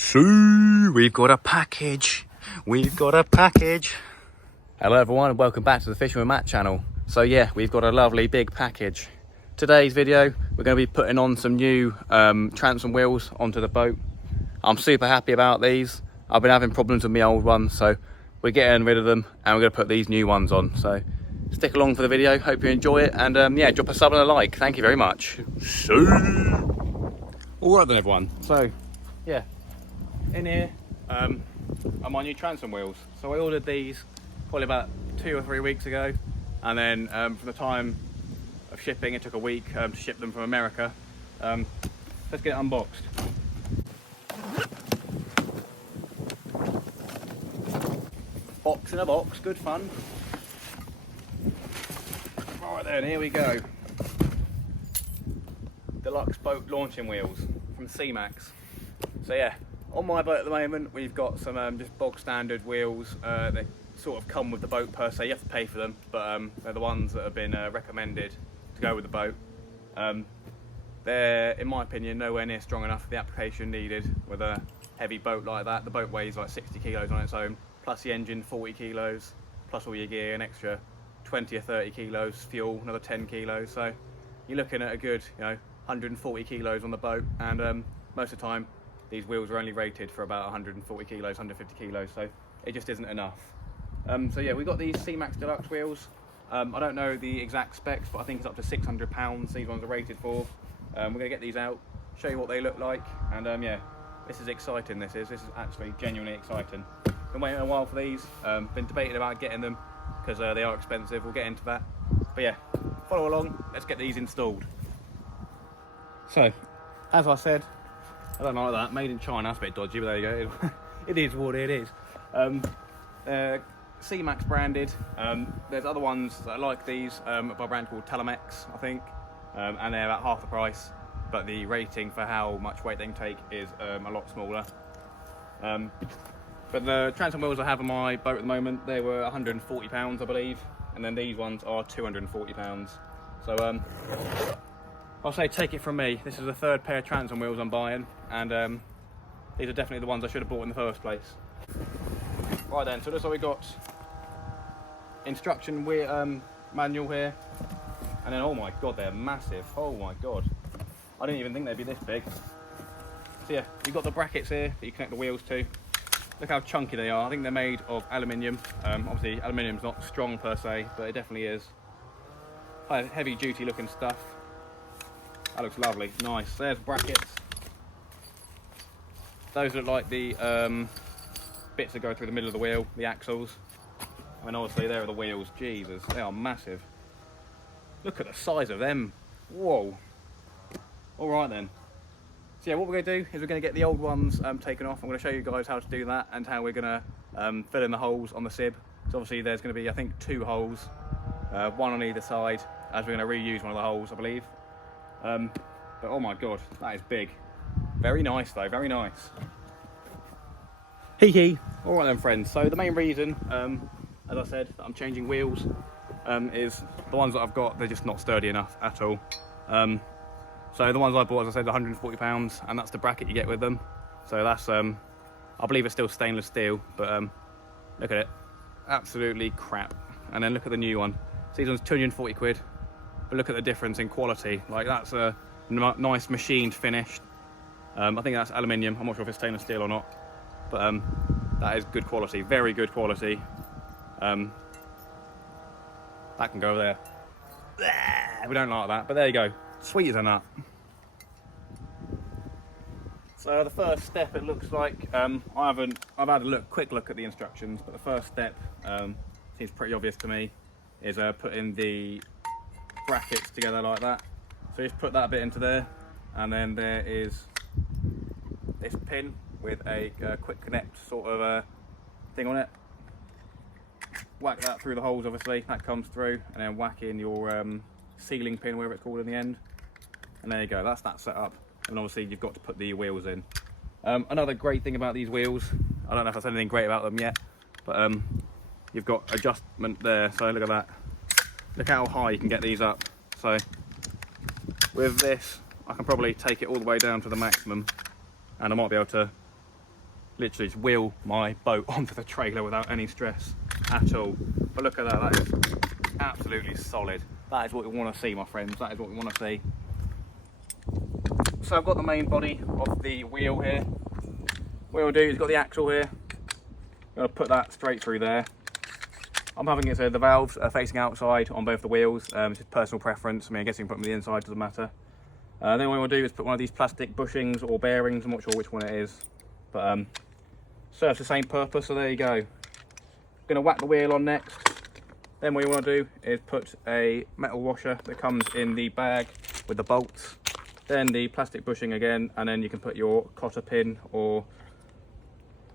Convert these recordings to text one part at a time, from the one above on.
See, we've got a package. We've got a package. Hello everyone and welcome back to the Fishing with Matt channel. So yeah, we've got a lovely big package. Today's video, we're going to be putting on some new transom wheels onto the boat. I'm super happy about these. I've been having problems with my old ones, so we're getting rid of them and we're going to put these new ones on. So stick along for the video, hope you enjoy it, and yeah, drop a sub and a like. Thank you very much. See. Alright then everyone, so yeah, in here are my new transom wheels. So I ordered these probably about 2 or 3 weeks ago, and then from the time of shipping it took a week to ship them from America. Let's get it unboxed. Box in a box, good fun. Right then, here we go. Deluxe boat launching wheels from SeaMax. So yeah, on my boat at the moment we've got some just bog standard wheels. They sort of come with the boat per se, you have to pay for them, but they're the ones that have been recommended to go with the boat. They're, in my opinion, nowhere near strong enough for the application needed with a heavy boat like that. The boat weighs like 60 kilos on its own, plus the engine 40 kilos, plus all your gear, an extra 20 or 30 kilos, fuel, another 10 kilos. So you're looking at a good, 140 kilos on the boat, and most of the time these wheels are only rated for about 140 kilos, 150 kilos, so it just isn't enough. So yeah, we got these SeaMax Deluxe wheels. I don't know the exact specs, but I think it's up to 600 pounds these ones are rated for. We're going to get these out, show you what they look like, and yeah, this is exciting. This is actually genuinely exciting. Been waiting a while for these, been debating about getting them because they are expensive. We'll get into that, but yeah, follow along, let's get these installed. So, as I said, I don't like that, made in China, that's a bit dodgy, but there you go. It is what it is. SeaMax branded. There's other ones that are like these by a brand called Deluxe, I think, and they're about half the price, but the rating for how much weight they can take is a lot smaller. But the transom wheels I have on my boat at the moment, they were 140 pounds I believe, and then these ones are 240 pounds. So I'll say take it from me, this is the third pair of transom wheels I'm buying, and these are definitely the ones I should have bought in the first place. Right then, so that's what we got. Instruction manual here, and then oh my god, they're massive. Oh my god, I didn't even think they'd be this big. So yeah, you've got the brackets here that you connect the wheels to. Look how chunky they are. I think they're made of aluminium. Obviously aluminium's not strong per se, but it definitely is heavy duty looking stuff. That looks lovely, nice. There's brackets. Those look like the bits that go through the middle of the wheel, the axles. I mean, obviously there are the wheels. Jesus, they are massive. Look at the size of them. Whoa. All right then. So yeah, what we're going to do is we're going to get the old ones taken off. I'm going to show you guys how to do that and how we're going to fill in the holes on the sib. So obviously there's going to be, I think, 2 holes, one on either side, as we're going to reuse one of the holes, I believe. But oh my god, that is big. Very nice though, very nice. Hee hee. All right then friends, so the main reason, as I said, that I'm changing wheels is the ones that I've got, they're just not sturdy enough at all. So the ones I bought, as I said, 140 pounds, and that's the bracket you get with them. So that's, I believe it's still stainless steel, but look at it, absolutely crap. And then look at the new one. So these ones 240 quid, but look at the difference in quality. Like that's a nice machined finish. I think that's aluminium, I'm not sure if it's stainless steel or not, but that is good quality, very good quality. That can go there. We don't like that, but there you go. Sweet as a nut. So the first step, it looks like, I've had a quick look at the instructions, but the first step seems pretty obvious to me, is putting the brackets together like that. So just put that bit into there, and then there is this pin with a quick connect sort of thing on it. Whack that through the holes, obviously, that comes through, and then whack in your sealing pin, whatever it's called in the end, and there you go, that's that set up. And obviously you've got to put the wheels in. Another great thing about these wheels, I don't know if I said anything great about them yet, but you've got adjustment there, so look at that, look how high you can get these up. So with this I can probably take it all the way down to the maximum, and I might be able to literally just wheel my boat onto the trailer without any stress at all. But look at that, that is absolutely solid. That is what we want to see, my friends, that is what we want to see. So I've got the main body of the wheel here. What we'll do is got the axle here. I'm going to put that straight through there. I'm having it so the valves are facing outside on both the wheels. It's just personal preference. I mean, I guess you can put them to the inside, doesn't matter. Then what we'll do is put one of these plastic bushings or bearings, I'm not sure which one it is, but serves the same purpose, so there you go. Going to whack the wheel on next. Then what you want to do is put a metal washer that comes in the bag with the bolts, then the plastic bushing again, and then you can put your cotter pin or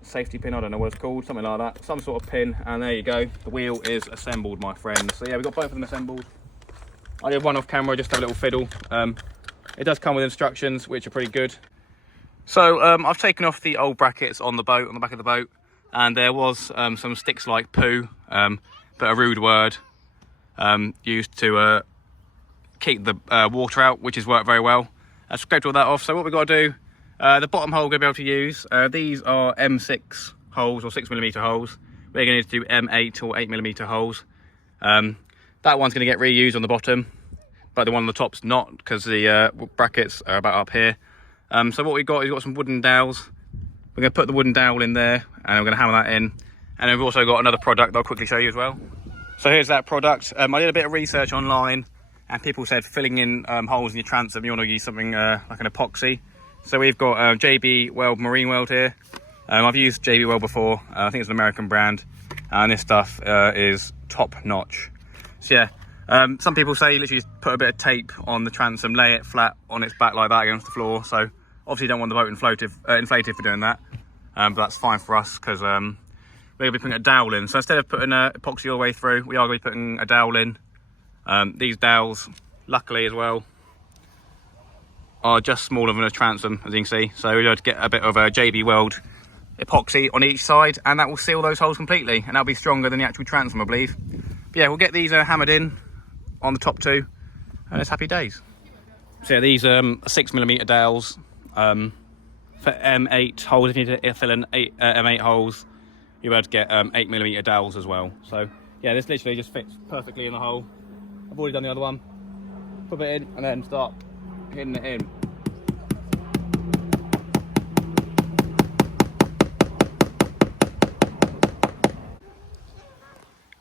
safety pin, I don't know what it's called, something like that, some sort of pin, and there you go, the wheel is assembled, my friends. So yeah, we've got both of them assembled. I did one off camera just to have a little fiddle. It does come with instructions which are pretty good. So I've taken off the old brackets on the boat, on the back of the boat, and there was some sticks like poo, but a rude word, used to keep the water out, which has worked very well. I've scraped all that off. So what we've got to do, the bottom hole we're going to be able to use, these are M6 holes or 6mm holes. We're going to need to do M8 or 8mm holes. That one's going to get reused on the bottom, but the one on the top's not, because the brackets are about up here. So what we've got is some wooden dowels. We're going to put the wooden dowel in there, and we're going to hammer that in. And then we've also got another product that I'll quickly show you as well. So here's that product. I did a bit of research online, and people said filling in holes in your transom, you want to use something like an epoxy. So we've got JB Weld Marine Weld here. I've used JB Weld before. I think it's an American brand, and this stuff is top notch. So yeah, some people say literally just put a bit of tape on the transom, lay it flat on its back like that against the floor. So obviously you don't want the boat inflated for doing that, but that's fine for us because we're going to be putting a dowel in. So instead of putting epoxy all the way through, we are going to be putting a dowel in. These dowels, luckily as well, are just smaller than a transom, as you can see. So we're going to get a bit of a JB Weld epoxy on each side, and that will seal those holes completely, and that'll be stronger than the actual transom, I believe. But yeah, we'll get these hammered in on the top two, and it's happy days. So yeah, these are 6mm dowels for M8 holes. If you need to fill in M8 holes, you'll be able to get 8mm dowels as well. So yeah, this literally just fits perfectly in the hole. I've already done the other one. Put it in and then start hitting it in.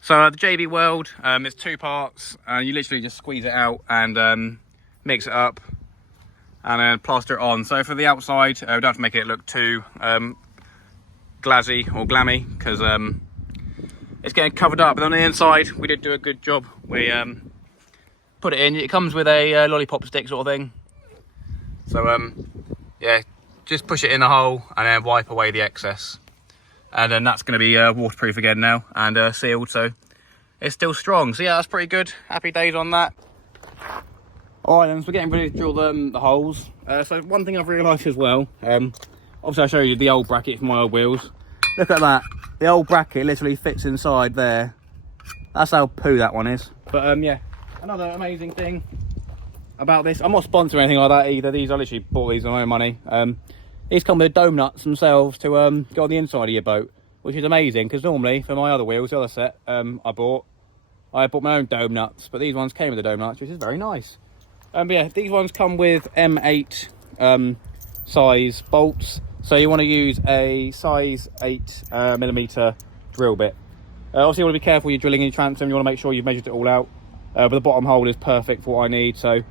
So the JB Weld, it's two parts, and you literally just squeeze it out and mix it up and then plaster it on. So for the outside, we don't have to make it look too glazzy or glammy, because it's getting covered up. But on the inside, we did do a good job. We put it in. It comes with a lollipop stick sort of thing. So yeah, just push it in the hole and then wipe away the excess. And then that's going to be waterproof again now and sealed, so it's still strong. So yeah, that's pretty good. Happy days on that. All right then, so we're getting ready to drill the holes. So one thing I've realised as well, obviously I showed you the old bracket for my old wheels. Look at that, the old bracket literally fits inside there. That's how poo that one is. But yeah, another amazing thing about this, I'm not sponsoring anything like that either. These, I literally bought these on my own money. These come with dome nuts themselves to go on the inside of your boat, which is amazing, because normally for my other wheels, the other set I bought my own dome nuts, but these ones came with the dome nuts, which is very nice. But yeah, these ones come with M8 size bolts, so you want to use a size 8mm drill bit. Obviously you want to be careful when you're drilling in your transom. You want to make sure you've measured it all out, but the bottom hole is perfect for what I need. So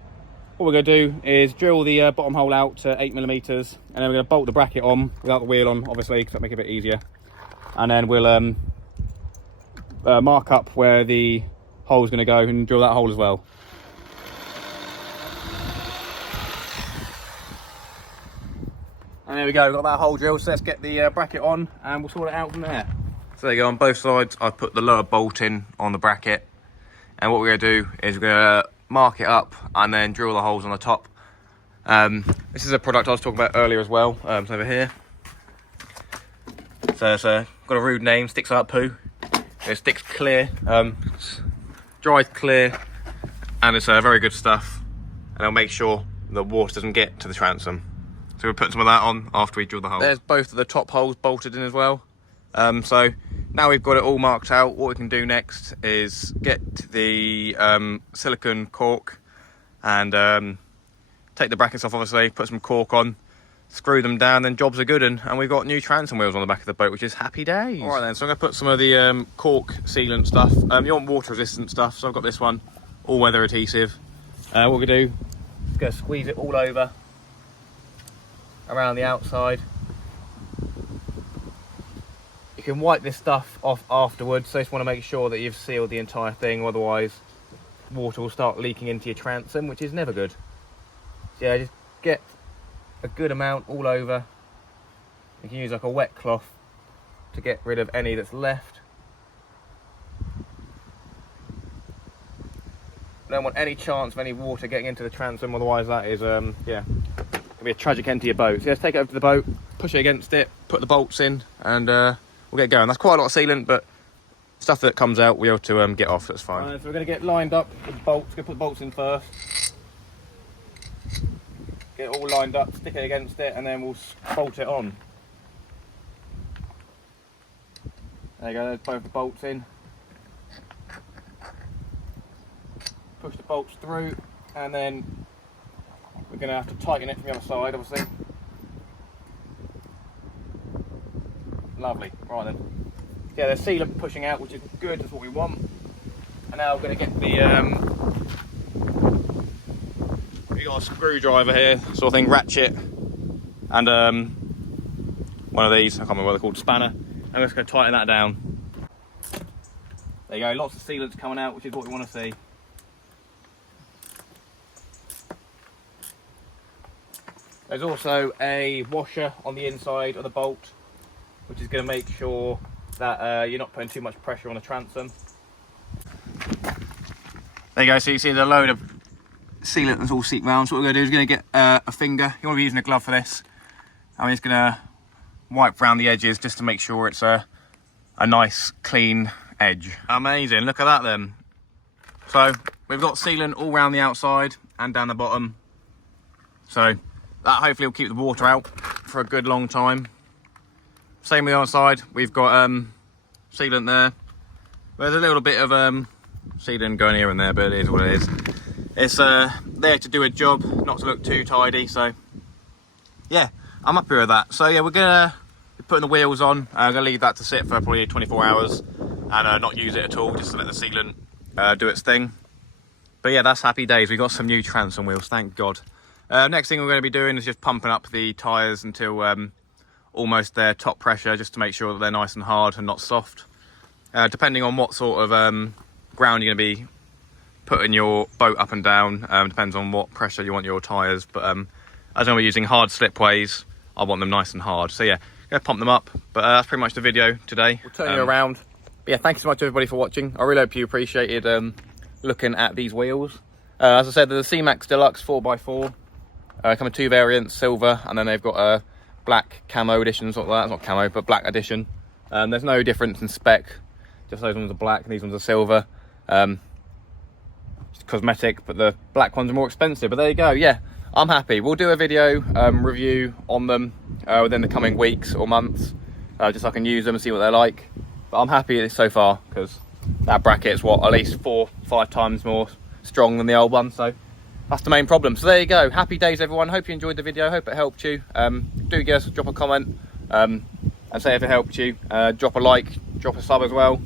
what we're going to do is drill the bottom hole out to 8mm, and then we're going to bolt the bracket on without the wheel on, obviously, because that'll make it a bit easier. And then we'll mark up where the hole is going to go and drill that hole as well. And there we go, we've got that hole drilled, so let's get the bracket on and we'll sort it out from there. So there you go, on both sides I've put the lower bolt in on the bracket, and what we're going to do is we're going to mark it up and then drill the holes on the top. This is a product I was talking about earlier as well. It's over here. So it's got a rude name, sticks like poo. It sticks clear, dries clear, and it's very good stuff, and it'll make sure the water doesn't get to the transom. So we'll put some of that on after we drill the hole. There's both of the top holes bolted in as well. So now we've got it all marked out, what we can do next is get the silicone cork and take the brackets off, obviously, put some cork on, screw them down, then jobs are good, and we've got new transom wheels on the back of the boat, which is happy days. All right then, so I'm going to put some of the cork sealant stuff. You want water resistant stuff, so I've got this one, all weather adhesive. What we do, just going to squeeze it all over around the outside. You can wipe this stuff off afterwards, so you just want to make sure that you've sealed the entire thing, otherwise water will start leaking into your transom, which is never good. So yeah, just get a good amount all over. You can use like a wet cloth to get rid of any that's left. Don't want any chance of any water getting into the transom, otherwise that is yeah, it'll be a tragic end to your boat. So let's take it over to the boat, push it against it, put the bolts in, and we'll get going. That's quite a lot of sealant, but stuff that comes out we'll be able to get off, that's fine. So we're going to get lined up with the bolts. Going to put the bolts in first. Get it all lined up, stick it against it, and then we'll bolt it on. There you go, there's both the bolts in. Push the bolts through, and then we're going to have to tighten it from the other side, obviously. Lovely, right then. Yeah, there's sealant pushing out, which is good, that's what we want. And now we're going to get the, we got a screwdriver here, sort of thing, ratchet, and one of these, I can't remember what they're called, spanner. I'm just going to tighten that down. There you go, lots of sealants coming out, which is what we want to see. There's also a washer on the inside of the bolt, which is going to make sure that you're not putting too much pressure on the transom. There you go, so you see there's a load of sealant that's all seeped round. So what we're going to do is going to get a finger. You want to be using a glove for this. I'm just going to wipe around the edges just to make sure it's a nice clean edge. Amazing, look at that then. So we've got sealant all around the outside and down the bottom. So that hopefully will keep the water out for a good long time. Same with the other side, we've got sealant there. There's a little bit of sealant going here and there, but it is what it is. It's there to do a job, not to look too tidy, so yeah, I'm happy with that. So yeah, we're gonna be putting the wheels on. I'm gonna leave that to sit for probably 24 hours and not use it at all, just to let the sealant do its thing. But yeah, that's happy days. We got some new transom wheels, thank God. Next thing we're going to be doing is just pumping up the tyres until almost their top pressure, just to make sure that they're nice and hard and not soft. Depending on what sort of ground you're going to be putting your boat up and down, depends on what pressure you want your tyres. But as I'm going to be using hard slipways, I want them nice and hard. So yeah, going to pump them up. But that's pretty much the video today. We'll turn you around. But yeah, thanks so much everybody for watching. I really hope you appreciated looking at these wheels. As I said, they're the SeaMax Deluxe 4x4. Come in two variants, silver, and then they've got a black camo edition, sort of that. It's not camo, but black edition. There's no difference in spec, just those ones are black and these ones are silver. It's cosmetic, but the black ones are more expensive. But there you go, yeah, I'm happy. We'll do a video review on them within the coming weeks or months, just so I can use them and see what they're like. But I'm happy so far, because that bracket's what, at least 4 or 5 times more strong than the old one, so that's the main problem. So there you go, happy days everyone. Hope you enjoyed the video, hope it helped you. Do guys drop a comment and say if it helped you. Drop a like, drop a sub as well.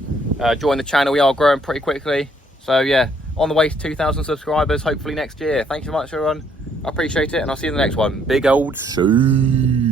Join the channel, we are growing pretty quickly, so yeah, on the way to 2,000 subscribers hopefully next year. Thank you so much everyone, I appreciate it, and I'll see you in the next one. Big old sea.